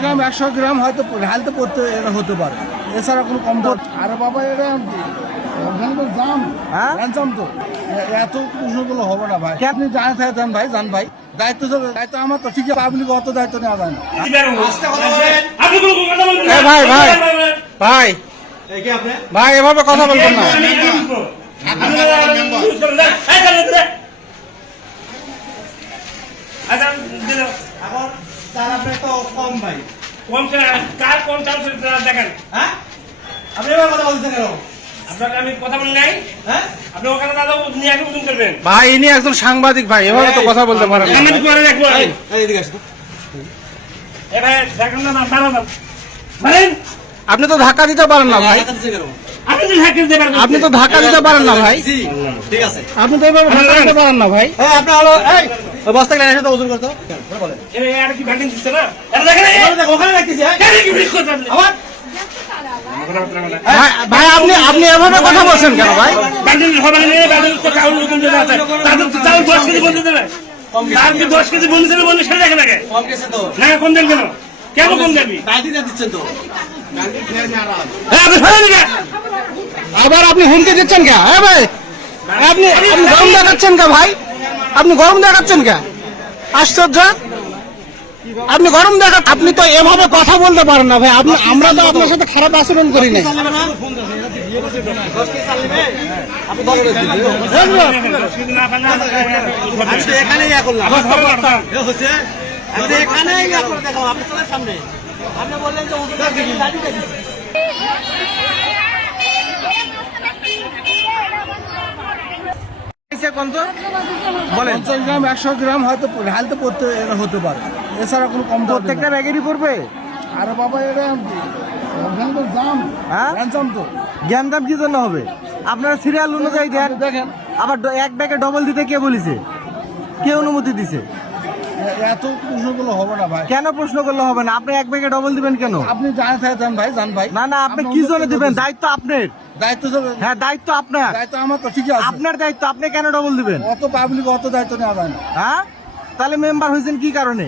গ্রাম 100 গ্রাম হয়তো ঢালতে পড়তে হতে পারে, এছাড়া কোনো কম দাম। আরে বাবা এটা ওখানে তো জাম, জানতাম তো এত প্রশ্নগুলো হবে না ভাই। আপনি জানে থাকেন ভাই, জান ভাই, দায়িত্ব আমার তো ঠিকই, পাবলিক অত দায়িত্ব নেওয়া যায় না। ভাই ভাই ভাই ভাই এভাবে কথা বলবেন না। কম ভাই, কম কার কম চাল দেখেন। হ্যাঁ আপনি এবার কথা বলছেন কেন? আপনাকে আমি কথা বলি নাই। হ্যাঁ আপনি ওখানে দাদা নিয়ে আগে বুঝুন করবেন। ভাই ইনি একজন সাংবাদিক ভাই, এভাবে তো কথা বলতে পারেন না। সাংবাদিক করে রাখবো। এদিকে আসুন। এ ভাই দেখেন না দাঁড়ান মারেন। আপনি তো ধাক্কা দিতে পারেন না ভাই, আপনি তো ধাক্কা দিতে পারেন, আপনি তো ধাক্কা দিতে পারেন না ভাই, ঠিক আছে আপনি তো এভাবে ধাক্কা দিতে পারেন না ভাই। হ্যাঁ আপনি হলো এই ওই বস্তা গ্লাস সাথে ওজন করতে বলেন। এ আর কি ব্যান্ডিং দিচ্ছে না, এটা দেখেন ওখানে রাখতেছি। হ্যাঁ কেন কি বিশ করতে আপনি আবার ভাই আপনি আপনি এভাবে কথা বলছেন কেন ভাই? ব্যান্ডিং হবে না, ব্যান্ডিং তো কাউল লোকজন যেটা আছে তাদের তো চাল 10 কেজি বলতে দেবে, তার কি 10 কেজি বলতে দেবে বলে সেটা দেখে লাগে কম গেছে তো। না কোন দেন কেন, কেন কোন দেবি গাড়ি দিয়ে দিচ্ছেন তো। হ্যাঁ আপনি সরে দিকে। আবার আপনি হুমকি দিচ্ছেন কে? হ্যাঁ ভাই আপনি আপনি গরম দেখাচ্ছেন কে ভাই? আপনি গরম দেখাচ্ছেন কে? আশ্চর্য, আপনি গরম দেখা, আপনি তো এভাবে কথা বলতে পারেন না ভাই। আপনি আমরা তো আপনার সাথে খারাপ আচরণ করি নাই। এখানেই ইয়া করলাম। হচ্ছে আমি এখানেই ইয়া করে দেখলাম আপনার চোখের সামনে। আপনি বললেন যে ওজন গাড়ি দিয়ে দিচ্ছি। বলেন 50 গ্রাম 100 গ্রাম হয়তো ঢালতে পড়তে হতে পারে, এছাড়া কোনো কম দাম। প্রত্যেকটা ব্যাগেরই পড়বে। আরে বাবা এটা ওখানে তো জাম, জানতাম তো। জ্ঞান দাম কি জন্য হবে? আপনারা সিরিয়াল অনুযায়ী দেন। দেখেন আবার এক ব্যাগে ডবল দিতে কে বলেছে? কে অনুমতি দিছে? এত প্রশ্নগুলো হবে না ভাই। কেন প্রশ্ন করলে হবে না? আপনি এক ব্যাগে ডবল দিবেন কেন? আপনি জানে থাকেন ভাই, জান ভাই। না না, আপনি কি জন্য দিবেন? দায়িত্ব আপনার। দায়িত্ব তো হ্যাঁ দায়িত্ব আপনার, দায়িত্ব আমার তো ঠিকই আছে। আপনার দায়িত্ব, আপনি কেন ডবল দিবেন? অত পাবলিক অত দায়িত্ব নেওয়া যায় না। হ্যাঁ তাহলে মেম্বার হয়েছেন কি কারণে?